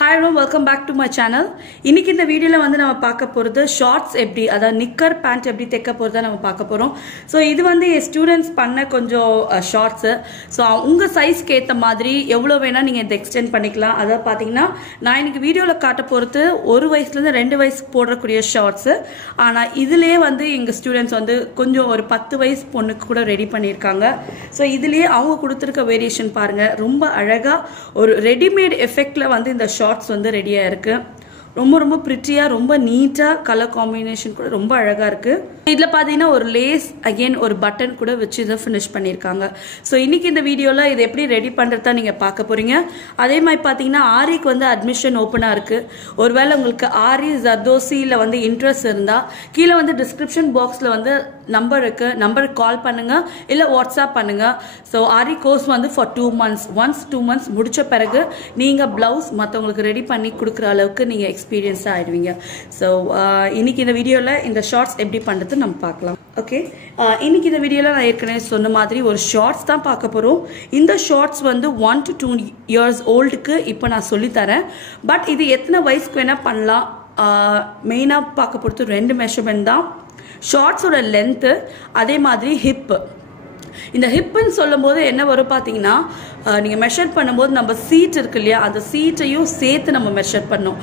Hi everyone, welcome back to my channel. இன்னைக்கு இந்த வீடியோல வந்து நாம பார்க்க போறது ஷார்ட்ஸ் எப்படி அத நிக்கர் பேண்ட் எப்படி தைக்க போறதா நாம பார்க்க போறோம். சோ இது வந்து ஸ்டூடண்ட்ஸ் பண்ண கொஞ்சம் ஷார்ட்ஸ். சோ உங்க சைஸ்க்கு ஏத்த மாதிரி எவ்வளவு வேணா நீங்க இத எக்ஸ்டெண்ட் பண்ணிக்கலாம். அத பாத்தீங்கன்னா நான் இன்னைக்கு வீடியோல காட்ட போறது 1 வயசுல இருந்து 2 வயசுக்கு போடக்கூடிய ஷார்ட்ஸ். ஆனா இதுலயே வந்து எங்க ஸ்டூடண்ட்ஸ் வந்து கொஞ்சம் ஒரு 10 வயசு பொண்ணுக்கு கூட ரெடி பண்ணிருக்காங்க. சோ இதுலயே அவங்க கொடுத்திருக்க வேரியேஷன் பாருங்க. ரொம்ப அழகா ஒரு ரெடிமேட் எஃபெக்ட்ல வந்து இந்த ஷார்ட்ஸ் வந்து ரெடியா இருக்கு. ரொம்ப பிரிட்டியா ரொம்ப நீட்டா கலர் காம்பினேஷன் கூட ரொம்ப அழகா இருக்கு. இதுல பாத்தீங்கன்னா ஒரு லேஸ் அகைன் ஒரு பட்டன் கூட வச்சு இதை ஃபினிஷ் பண்ணிருக்காங்க. சோ இன்னைக்கு இந்த வீடியோல இதை எப்படி ரெடி பண்றதா நீங்க பார்க்க போறீங்க. அதே மாதிரி பாத்தீங்கன்னா ஆரிக்கு வந்து அட்மிஷன் ஓபனா இருக்கு. ஒருவேளை உங்களுக்கு ஆரி ஜர்தோசில வந்து இன்ட்ரெஸ்ட் இருந்தா கீழே வந்து டிஸ்கிரிப்ஷன் பாக்ஸ்ல வந்து நம்பர் இருக்கு. நம்பருக்கு கால் பண்ணுங்க இல்ல வாட்ஸ்அப் பண்ணுங்க. சோ ஆரி கோர்ஸ் வந்து ஃபார் 2 months. ஒன்ஸ் 2 months முடிச்ச பிறகு நீங்க பிளவுஸ் மத்தவங்களுக்கு ரெடி பண்ணி கொடுக்குற அளவுக்கு நீங்க எக்ஸ்பீரியன்ஸ் ஆயிடுவீங்க. சோ இன்னைக்கு இந்த வீடியோல இந்த ஷார்ட்ஸ் எப்படி பண்றது நம்ம பார்க்கலாம். ஓகே, இன்னைக்கு இந்த வீடியோல நான் ஏற்கனவே சொன்ன மாதிரி ஒரு ஷார்ட்ஸ் தான் பார்க்க போறோம். இந்த ஷார்ட்ஸ் வந்து 1 to 2 years ஓல்டுக்கு இப்போ நான் சொல்லி தரேன். பட் இது எத்தனை வயசுக்கு வேணா பண்ணலாம். மெயினா பார்க்க போறது 2 மெஷர்மெண்ட் தான். ஷார்ட்ஸோட லென்த் அதே மாதிரி ஹிப். இந்த ஹிப்னு சொல்லும் போது என்ன வரும் பாத்தீங்கன்னா நீங்க மெஷர் பண்ணும்போது நம்ம சீட் இருக்கு இல்லையா, அந்த சீட்டையும் சேர்த்து நம்ம மெஷர் பண்ணோம்.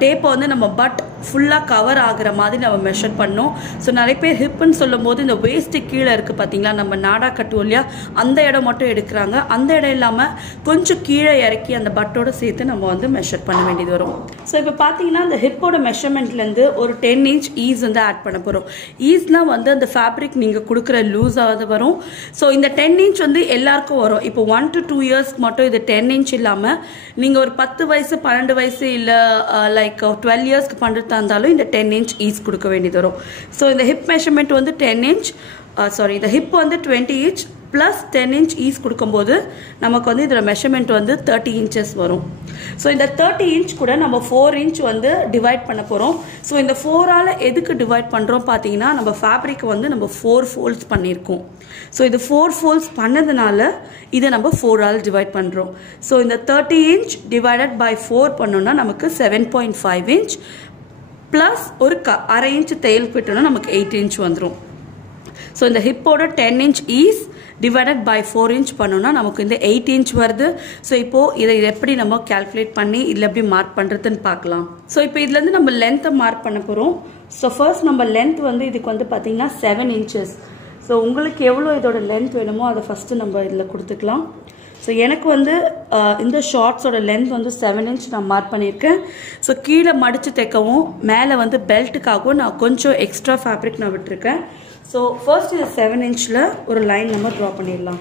டேப்பை வந்து நம்ம பட் ஃபுல்லா கவர் ஆகுற மாதிரி நம்ம மெஷர் பண்ணோம். ஸோ நிறைய பேர் ஹிப்னு சொல்லும் போது இந்த வேஸ்ட் கீழே இருக்கு பாத்தீங்களா, நம்ம நாடா கட்டுவோம் இல்லையா, அந்த இடம் மட்டும் எடுக்கிறாங்க. அந்த இடம் இல்லாம கொஞ்சம் கீழே இறக்கி அந்த பட்டோட சேர்த்து நம்ம வந்து மெஷர் பண்ண வேண்டியது வரும். ஸோ இப்போ பாத்தீங்கன்னா அந்த ஹிப்போட மெஷர்மெண்ட்ல இருந்து ஒரு 10 inch ஈஸ் வந்து ஆட் பண்ண போறோம். ஈஸ்னா வந்து அந்த ஃபேப்ரிக் நீங்க கொடுக்குற லூஸாவது வரும். ஸோ இந்த 10 inch வந்து எல்லாருக்கும் வரும். இப்போ 1 to 2 years மட்டும் இது 10 inch இல்லாம நீங்க ஒரு 10 வயசு 12 வயசு இல்ல லைக் 12 yearsக்கு பண்றதா இருந்தாலும் இந்த 10 inch ஈஸ் கொடுக்க வேண்டியது வரும். ஸோ இந்த ஹிப் மெஷர்மெண்ட் வந்து 10 inch இந்த ஹிப் வந்து 20 inch பிளஸ் 10 inch ஈஸ் கொடுக்கும்போது நமக்கு வந்து இதோட மெஷர்மெண்ட் வந்து 30 inches வரும். ஸோ இந்த 30 inch கூட நம்ம 4 inch வந்து டிவைட் பண்ண போறோம். ஸோ இந்த 4ஆல எதுக்கு டிவைட் பண்றோம் பாத்தீங்கன்னா நம்ம ஃபேப்ரிக் வந்து நம்ம 4 folds பண்ணியிருக்கோம். ஸோ இது 4 folds பண்ணதுனால இதை நம்ம 4ஆல டிவைட் பண்றோம். ஸோ இந்த 30 inch டிவைடட் பை 4 பண்ணோம்னா நமக்கு 7.5 inch பிளஸ் ஒரு அரை இன்ச் தையல் விட்டோம்னா நமக்கு 8 inch வந்துடும். ஸோ இந்த ஹிப்போட 10 inch is divided by 4 inch பண்ணோம்னா நமக்கு இந்த 8 inch வருது. ஸோ இப்போ இதை எப்படி நம்ம கால்குலேட் பண்ணி இதில் எப்படி மார்க் பண்ணுறதுன்னு பார்க்கலாம். ஸோ இப்போ இதுலேருந்து நம்ம லென்த்தை மார்க் பண்ண போகிறோம். ஸோ ஃபர்ஸ்ட் நம்ம லென்த் வந்து இதுக்கு வந்து பார்த்தீங்கன்னா 7 inches. ஸோ உங்களுக்கு எவ்வளோ இதோட லென்த் வேணுமோ அதை ஃபஸ்ட்டு நம்ம இதில் கொடுத்துக்கலாம். ஸோ எனக்கு வந்து இந்த ஷார்ட்ஸோட லென்த் வந்து 7 inch நான் மார்க் பண்ணியிருக்கேன். ஸோ கீழே மடித்து தைக்கவும் மேலே வந்து பெல்ட்டுக்காகவும் நான் கொஞ்சம் எக்ஸ்ட்ரா ஃபேப்ரிக் நான் விட்டுருக்கேன். ஸோ ஃபர்ஸ்ட் இது 7 inchல ஒரு லைன் நம்ம ட்ரா பண்ணிடலாம்.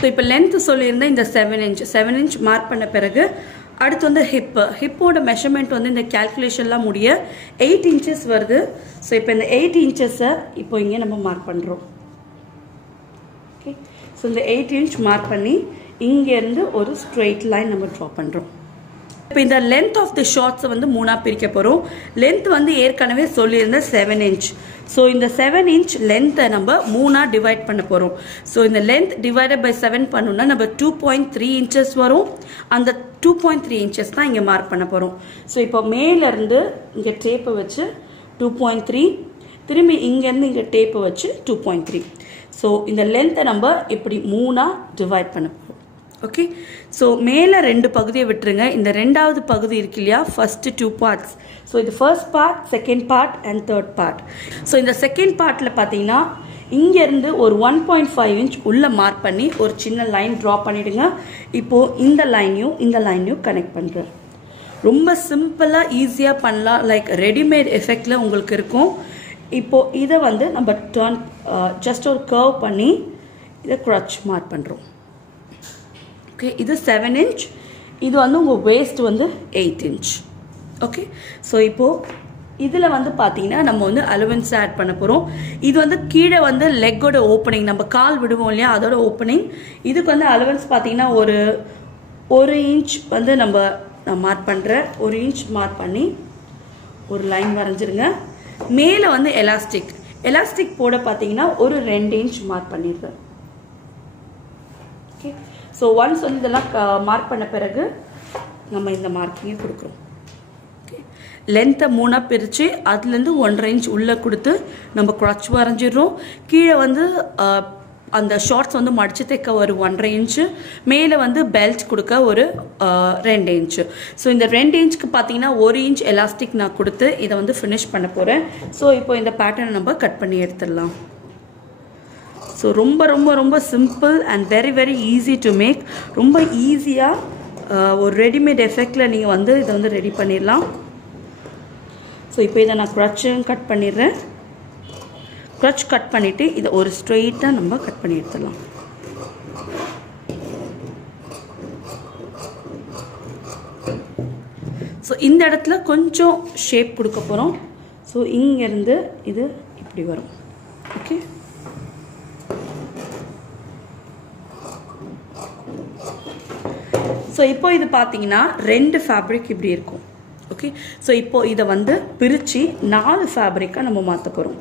ஸோ இப்போ லென்த் சொல்லியிருந்தேன் இந்த 7 inch மார்க் பண்ண பிறகு அடுத்து வந்து ஹிப்போட மெஷர்மெண்ட் வந்து இந்த கேல்குலேஷன்லாம் முடிய 8 inches வருது. ஸோ இப்போ இந்த 8 inches-ஐ இப்போ இங்கே நம்ம மார்க் பண்ணுறோம். ஓகே, ஸோ இந்த 8 inch மார்க் பண்ணி இங்கேருந்து ஒரு ஸ்ட்ரெயிட் லைன் நம்ம ட்ரா பண்ணுறோம். இப்போ இந்த லென்த் ஆஃப் தி ஷார்ட்ஸை வந்து 3ஆ பிரிக்க போகிறோம். லென்த் வந்து ஏற்கனவே சொல்லியிருந்த 7 inch. ஸோ இந்த 7 inch லென்த்தை நம்ம 3ஆ டிவைட் பண்ண போகிறோம். ஸோ இந்த லென்த் டிவைடட் பை 7 பண்ணோம்னா நம்ம 2.3 inches வரும். அந்த 2.3 inches தான் இங்கே மார்க் பண்ண போகிறோம். ஸோ இப்போ மேலேருந்து இங்கே டேப்பை வச்சு 2.3, திரும்பி இங்கேருந்து இங்கே டேப்பை வச்சு 2.3. ஸோ இந்த லென்த்தை நம்ம இப்படி 3ஆ டிவைட் பண்ண போகிறோம். ஓகே, ஸோ மேலே 2 பகுதியை விட்டுருங்க. இந்த 2வது பகுதி இருக்கு இல்லையா, ஃபர்ஸ்ட் 2 parts. ஸோ இது first part, second part and third part. So இந்த செகண்ட் பார்ட்டில் பார்த்தீங்கன்னா இங்கேருந்து ஒரு 1.5 inch உள்ள மார்க் பண்ணி ஒரு சின்ன லைன் ட்ரா பண்ணிடுங்க. இப்போது இந்த லைனையும் கனெக்ட் பண்ணுறேன். ரொம்ப சிம்பிளாக ஈஸியாக பண்ணலாம். லைக் ரெடிமேட் எஃபெக்டில் உங்களுக்கு இருக்கும். இப்போது இதை வந்து நம்ம ஜஸ்ட் ஒரு கர்வ் பண்ணி இதை க்ரச் மார்க் பண்ணுறோம். ஓகே, இது 7 inch. இது வந்து உங்கள் வேஸ்ட் வந்து 8 inch. ஓகே, ஸோ இப்போது இதில் வந்து பார்த்தீங்கன்னா நம்ம வந்து அலவன்ஸ் ஆட் பண்ண போகிறோம். இது வந்து கீழே வந்து லெக்கோட ஓப்பனிங், நம்ம கால் விடுவோம் இல்லையா, அதோட ஓப்பனிங். இதுக்கு வந்து அலவன்ஸ் பார்த்தீங்கன்னா ஒரு 1 inch வந்து நான் மார்க் பண்ணுறேன். 1 inch மார்க் பண்ணி ஒரு லைன் வரைஞ்சிருங்க. மேலே வந்து எலாஸ்டிக் எலாஸ்டிக் போட பார்த்தீங்கன்னா ஒரு 2 இன்ச் மார்க் பண்ணிடுறேன். ஓகே, ஸோ ஒன்ஸ் வந்து இதெல்லாம் மார்க் பண்ண பிறகு நம்ம இந்த மார்க்கிங்கை கொடுக்குறோம். ஓகே, லென்த்தை 3ஆக பிரித்து அதுலேருந்து 1.5 இன்ச் உள்ளே கொடுத்து நம்ம குழச்சி வரைஞ்சிடுறோம். கீழே வந்து அந்த ஷார்ட்ஸ் வந்து மடித்து தைக்க ஒரு 1.5 இன்ச்சு, மேலே வந்து பெல்ட் கொடுக்க ஒரு 2 இன்ச்சு. ஸோ இந்த 2 இன்ச்சுக்கு பார்த்தீங்கன்னா 1 இன்ச் எலாஸ்டிக் நான் கொடுத்து இதை வந்து ஃபினிஷ் பண்ண போகிறேன். ஸோ இப்போ இந்த பேட்டர்னை நம்ம கட் பண்ணி எடுத்துடலாம். ஸோ ரொம்ப ரொம்ப ரொம்ப simple and very very easy to make. ரொம்ப ஈஸியாக ஒரு ரெடிமேட் எஃபெக்டில் நீங்கள் வந்து இதை வந்து ரெடி பண்ணிடலாம். ஸோ இப்போ இதை நான் க்ரச்சும் கட் பண்ணிடுறேன். க்ரச் கட் பண்ணிவிட்டு இதை ஒரு ஸ்ட்ரெயிட்டாக நம்ம கட் பண்ணி எடுத்துடலாம். ஸோ இந்த இடத்துல கொஞ்சம் ஷேப் கொடுக்க போகிறோம். ஸோ இங்கேருந்து இது இப்படி வரும். ஓகே, ஸோ இப்போ இது பார்த்தீங்கன்னா 2 ஃபேப்ரிக் இப்படி இருக்கும். ஓகே, ஸோ இப்போ இதை வந்து பிரித்து 4 ஃபேப்ரிக்காக நம்ம மாற்ற போகிறோம்.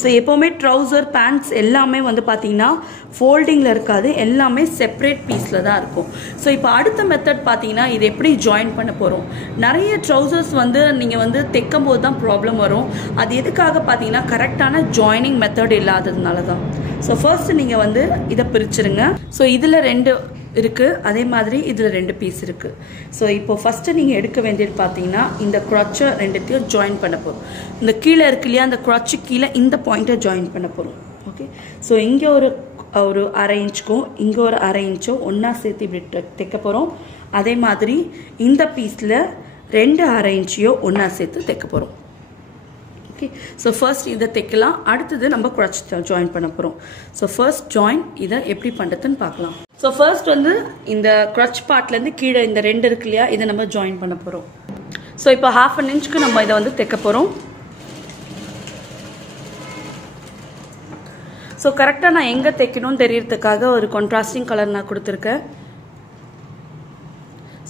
ஸோ எப்போவுமே ட்ரௌசர் பேண்ட்ஸ் எல்லாமே வந்து பார்த்தீங்கன்னா ஃபோல்டிங்கில் இருக்காது, எல்லாமே செப்பரேட் பீஸில் தான் இருக்கும். ஸோ இப்போ அடுத்த மெத்தட் பார்த்தீங்கன்னா இது எப்படி ஜாயின் பண்ண போகிறோம். நிறைய ட்ரௌசர்ஸ் வந்து நீங்கள் வந்து தைக்கும் போது தான் ப்ராப்ளம் வரும். அது எதுக்காக பார்த்தீங்கன்னா கரெக்டான ஜாயினிங் மெத்தட் இல்லாததுனால தான். ஸோ ஃபர்ஸ்ட் நீங்கள் வந்து இதை பிரிச்சுருங்க. ஸோ இதில் 2 இருக்குது, அதே மாதிரி இதில் 2 பீஸ் இருக்குது. ஸோ இப்போ ஃபஸ்ட்டு நீங்கள் எடுக்க வேண்டியது பார்த்தீங்கன்னா இந்த க்ரச்சை 2த்தையும் ஜாயின் பண்ண போகிறோம். இந்த கீழே இருக்கு இல்லையா, அந்த க்ரச்சு கீழே இந்த பாயிண்ட்டை ஜாயின் பண்ண போகிறோம். ஓகே, ஸோ இங்கே ஒரு 1/2 இன்ச்சுக்கும் இங்கே ஒரு 1/2 இன்ச்சும் ஒன்றா சேர்த்து இப்படி தைக்க போகிறோம். அதே மாதிரி இந்த பீஸில் 2 1/2 இன்ச்சையும் ஒன்றா சேர்த்து தைக்க போகிறோம். ஓகே, ஸோ ஃபர்ஸ்ட் இதை தைக்கலாம். அடுத்தது நம்ம க்ரச் ஜாயின் பண்ண போகிறோம். ஸோ ஃபர்ஸ்ட் ஜாயின் இதை எப்படி பண்ணுறதுன்னு பார்க்கலாம். ஸோ ஃபர்ஸ்ட் வந்து இந்த க்ரச் பார்ட்லேருந்து கீழே இந்த 2 இருக்கு இல்லையா, இதை நம்ம ஜாயின் பண்ண போகிறோம். ஸோ இப்போ 1/2 இன்ச்சுக்கு நம்ம இதை வந்து தைக்க போகிறோம். ஸோ கரெக்டாக நான் எங்கே தைக்கணும்னு தெரியறதுக்காக ஒரு கான்ட்ராஸ்டிங் கலர் நான் கொடுத்துருக்கேன்.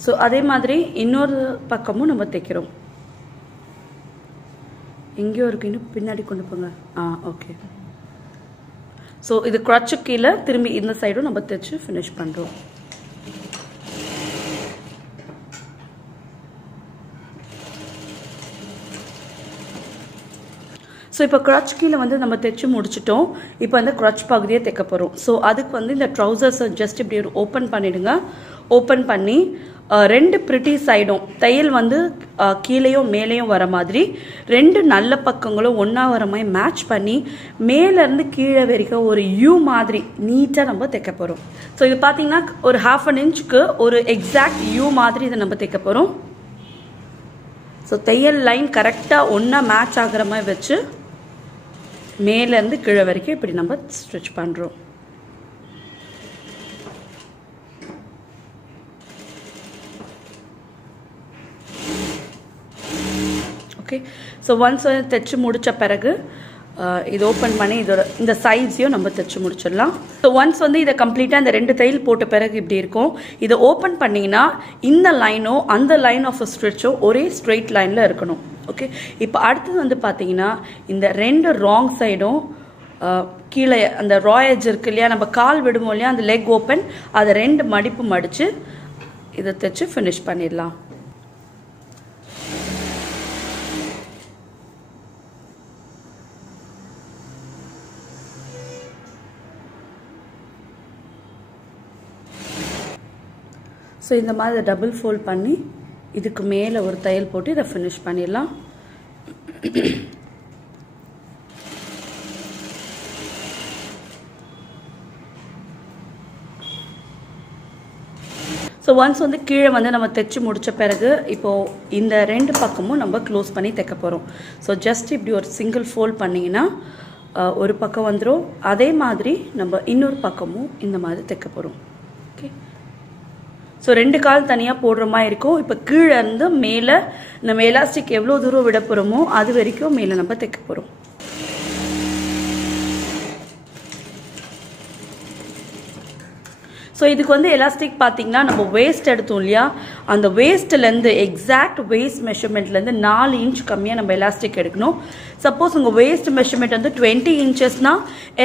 ஸோ அதே மாதிரி இன்னொரு பக்கமும் நம்ம தைக்கிறோம். எங்கேயோ இருக்கு, இன்னும் பின்னாடி கொண்டு போங்க. ஓகே, ஸோ இது க்ரச்சு கீழே திரும்பி இந்த சைடும் நம்ம தைச்சு ஃபினிஷ் பண்ணுறோம். ஸோ இப்போ க்ரச் கீழே வந்து நம்ம தைச்சு முடிச்சிட்டோம். இப்போ வந்து க்ரச் பகுதியை தைக்க போகிறோம். ஸோ அதுக்கு வந்து இந்த ட்ரௌசர்ஸை ஜஸ்ட் இப்படி ஒரு ஓப்பன் பண்ணிடுங்க. ஓப்பன் பண்ணி 2 பிரிட்டி சைடும் தையல் வந்து கீழேயும் மேலேயும் வர மாதிரி 2 நல்ல பக்கங்களும் ஒன்றா வர மாதிரி மேட்ச் பண்ணி மேலேருந்து கீழே வரைக்கும் ஒரு யூ மாதிரி நீட்டாக நம்ம தைக்க போகிறோம். ஸோ இது பார்த்தீங்கன்னா ஒரு 1/2 இன்ச்சுக்கு ஒரு எக்ஸாக்ட் யூ மாதிரி இதை நம்ம தைக்க போகிறோம். ஸோ தையல் லைன் கரெக்டாக ஒன்றா மேட்ச் ஆகிற மாதிரி வச்சு மேலேருந்து கீழே வரைக்கும் இப்படி நம்ம ஸ்டிச் பண்ணுறோம். ஓகே, ஸோ ஒன்ஸ் வந்து தைச்சு முடித்த பிறகு இது ஓப்பன் பண்ணி இதோட இந்த சைட்ஸையும் நம்ம தைச்சு முடிச்சிடலாம். ஸோ ஒன்ஸ் வந்து இதை கம்ப்ளீட்டாக இந்த 2 தையல் போட்ட பிறகு இப்படி இருக்கும். இதை ஓப்பன் பண்ணிங்கன்னா இந்த லைனோ அந்த லைன் ஆஃப் ஸ்டிச்சோ ஒரே ஸ்ட்ரெயிட் லைனில் இருக்கணும். ஓகே, இப்போ அடுத்தது வந்து பார்த்தீங்கன்னா இந்த 2 ராங் சைடும் கீழே அந்த ரா எட்ஜ் இருக்கு இல்லையா, நம்ம கால் விடுவோம் இல்லையா, அந்த லெக் ஓப்பன், அதை 2 மடிப்பு மடித்து இதை தைச்சு ஃபினிஷ் பண்ணிடலாம். ஸோ இந்த மாதிரி டபுள் ஃபோல்ட் பண்ணி இதுக்கு மேலே ஒரு தையல் போட்டு இதை ஃபினிஷ் பண்ணிடலாம். ஸோ ஒன்ஸ் வந்து கீழே வந்து நம்ம தைச்சு முடித்த பிறகு இப்போது இந்த 2 பக்கமும் நம்ம க்ளோஸ் பண்ணி தைக்க போகிறோம். ஸோ ஜஸ்ட் இப்படி ஒரு சிங்கிள் ஃபோல்ட் பண்ணிங்கன்னா ஒரு பக்கம் வந்துடும். அதே மாதிரி நம்ம இன்னொரு பக்கமும் இந்த மாதிரி தைக்க போகிறோம். ஓகே, ஸோ 2 கால் தனியாக போடுற மாதிரி இருக்கும். இப்போ கீழே இருந்து மேலே நம்ம எலாஸ்டிக் எவ்வளோ தூரம் விட போகிறோமோ அது வரைக்கும் மேலே நம்ம தைக்க போகிறோம். ஸோ இதுக்கு வந்து எலாஸ்டிக் பார்த்தீங்கன்னா நம்ம வேஸ்ட் எடுத்தோம் இல்லையா, அந்த வேஸ்ட்லேருந்து எக்ஸாக்ட் வேஸ்ட் மெஷர்மெண்ட்லேருந்து 4 இன்ச் கம்மியாக நம்ம எலாஸ்டிக் எடுக்கணும். சப்போஸ் உங்கள் வேஸ்ட் மெஷர்மெண்ட் வந்து 20 இன்ச்சஸ்னா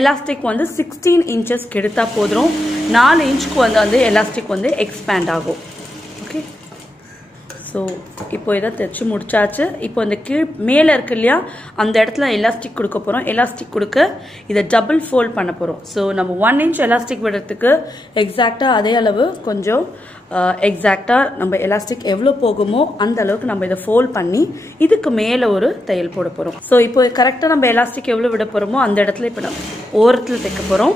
எலாஸ்டிக் வந்து 16 இன்ச்சஸ்க்கு எடுத்தால் போதும். 4 இன்ச்சுக்கு வந்து எலாஸ்டிக் வந்து எக்ஸ்பேண்ட் ஆகும். ஓகே, ஸோ இப்போ இதை தைச்சு முடிச்சாச்சு. இப்போ இந்த மேலே இருக்கு இல்லையா, அந்த இடத்துல எலாஸ்டிக் கொடுக்க போகிறோம். எலாஸ்டிக் கொடுக்க இதை டபுள் ஃபோல்ட் பண்ண போகிறோம். ஸோ நம்ம 1 இன்ச் எலாஸ்டிக் விடுறதுக்கு எக்ஸாக்டாக அதே அளவு கொஞ்சம் எக்ஸாக்டாக நம்ம எலாஸ்டிக் எவ்வளோ போகுமோ அந்த அளவுக்கு நம்ம இதை ஃபோல்ட் பண்ணி இதுக்கு மேலே ஒரு தையல் போட போகிறோம். ஸோ இப்போ கரெக்டாக நம்ம எலாஸ்டிக் எவ்வளோ விட போகிறோமோ அந்த இடத்துல இப்போ நம்ம ஓரத்தில் தைக்க போகிறோம்.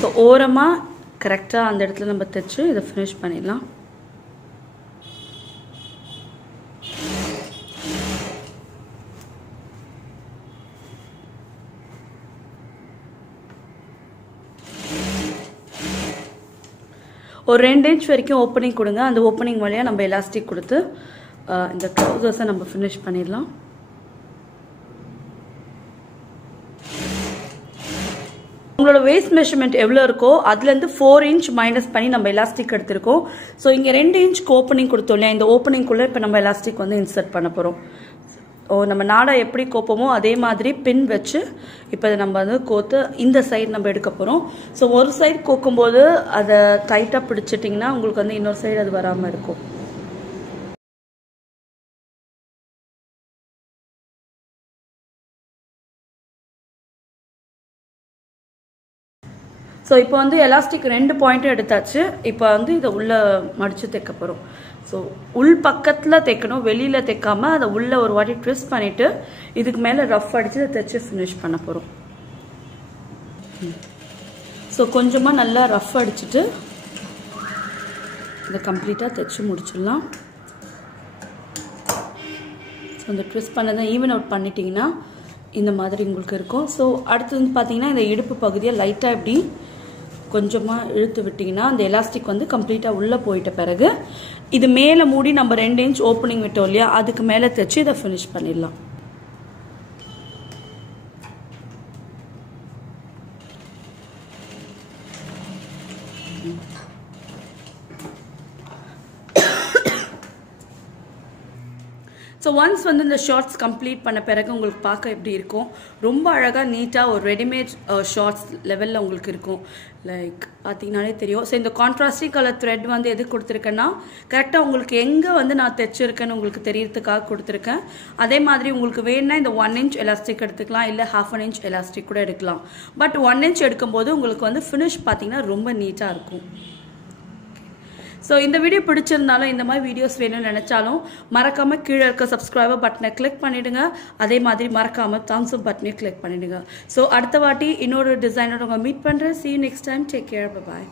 ஸோ ஓரமாக கரெக்டாக அந்த இடத்துல நம்ம தைச்சு இதை ஃபினிஷ் பண்ணிடலாம். ஒரு 2 இன்ச் வரைக்கும் ஓப்பனிங் கொடுங்க. அந்த ஓப்பனிங் வழியாக நம்ம எலாஸ்டிக் கொடுத்து இந்த ட்ரௌசர்ஸை நம்ம ஃபினிஷ் பண்ணிடலாம். உங்களோட வேஸ்ட் மெஷர்மெண்ட் எவ்வளோ இருக்கோ அதுலேருந்து 4 இன்ச் மைனஸ் பண்ணி நம்ம எலாஸ்டிக் எடுத்திருக்கோம். ஸோ இங்கே 2 இன்ச்சுக்கு ஓப்பனிங் கொடுத்தோம் இல்லையா, இந்த ஓப்பனிங்குள்ளே இப்போ நம்ம எலாஸ்டிக் வந்து இன்சர்ட் பண்ண போகிறோம். நம்ம நாடா எப்படி கோப்போமோ அதே மாதிரி பின் வச்சு இப்போ நம்ம வந்து கோத்து இந்த சைடு நம்ம எடுக்க போகிறோம். ஸோ ஒரு சைடு கோக்கும்போது அதை டைட்டாக பிடிச்சிட்டிங்கன்னா உங்களுக்கு வந்து இன்னொரு சைடு அது வராமல் இருக்கும். ஸோ இப்போ வந்து எலாஸ்டிக் 2 பாயிண்ட்டும் எடுத்தாச்சு. இப்போ வந்து இதை உள்ளே மடித்து தைக்க போகிறோம். ஸோ உள் பக்கத்தில் தைக்கணும், வெளியில் தைக்காமல் அதை உள்ளே ஒரு வாட்டி ட்விஸ்ட் பண்ணிவிட்டு இதுக்கு மேலே ரஃப் அடித்து இதை தைச்சி ஃபினிஷ் பண்ண போகிறோம். ஸோ கொஞ்சமாக நல்லா ரஃப் அடிச்சுட்டு இதை கம்ப்ளீட்டாக தைச்சி முடிச்சிடலாம். ஸோ இந்த ட்விஸ்ட் பண்ணதை ஈவன் அவுட் பண்ணிட்டீங்கன்னா இந்த மாதிரி உங்களுக்கு இருக்கும். ஸோ அடுத்து வந்து பார்த்தீங்கன்னா இந்த இடுப்பு பகுதியை லைட்டாக இப்படி கொஞ்சமாக இழுத்து விட்டிங்கன்னா அந்த எலாஸ்டிக் வந்து கம்ப்ளீட்டாக உள்ளே போயிட்ட பிறகு இது மேலே மூடி நம்ம 2 இன்ச் ஓப்பனிங் விட்டோம் இல்லையா, அதுக்கு மேலே தைச்சு இதை ஃபினிஷ் பண்ணிடலாம். ஸோ ஒன்ஸ் வந்து இந்த ஷார்ட்ஸ் கம்ப்ளீட் பண்ண பிறகு உங்களுக்கு பார்க்க எப்படி இருக்கும், ரொம்ப அழகாக நீட்டாக ஒரு ரெடிமேட் ஷார்ட்ஸ் லெவலில் உங்களுக்கு இருக்கும். லைக் பார்த்தீங்கன்னாலே தெரியும். ஸோ இந்த கான்ட்ராஸ்டிங் கலர் த்ரெட் வந்து எது கொடுத்துருக்கேன்னா கரெக்டாக உங்களுக்கு எங்கே வந்து நான் தைச்சிருக்கேன்னு உங்களுக்கு தெரியறதுக்காக கொடுத்துருக்கேன். அதே மாதிரி உங்களுக்கு வேணும்னா இந்த 1 இன்ச் எலாஸ்டிக் எடுத்துக்கலாம், இல்லை 1/2 இன்ச் எலாஸ்டிக் கூட எடுக்கலாம். பட் 1 இன்ச் எடுக்கும்போது உங்களுக்கு வந்து ஃபினிஷ் பார்த்தீங்கன்னா ரொம்ப நீட்டாக இருக்கும். ஸோ இந்த வீடியோ பிடிச்சிருந்தாலும் இந்த மாதிரி வீடியோஸ் வேணும்னு நினச்சாலும் மறக்காமல் கீழே இருக்க சப்ஸ்கிரைபர் பட்டனை கிளிக் பண்ணிவிடுங்க. அதே மாதிரி மறக்காமல் தம்ஸ் அப் பட்டனையும் கிளிக் பண்ணிவிடுங்க. ஸோ அடுத்த வாட்டி இன்னொரு டிசைனோட உங்களை மீட் பண்ணுறேன். See you next time. Take care. Bye-bye.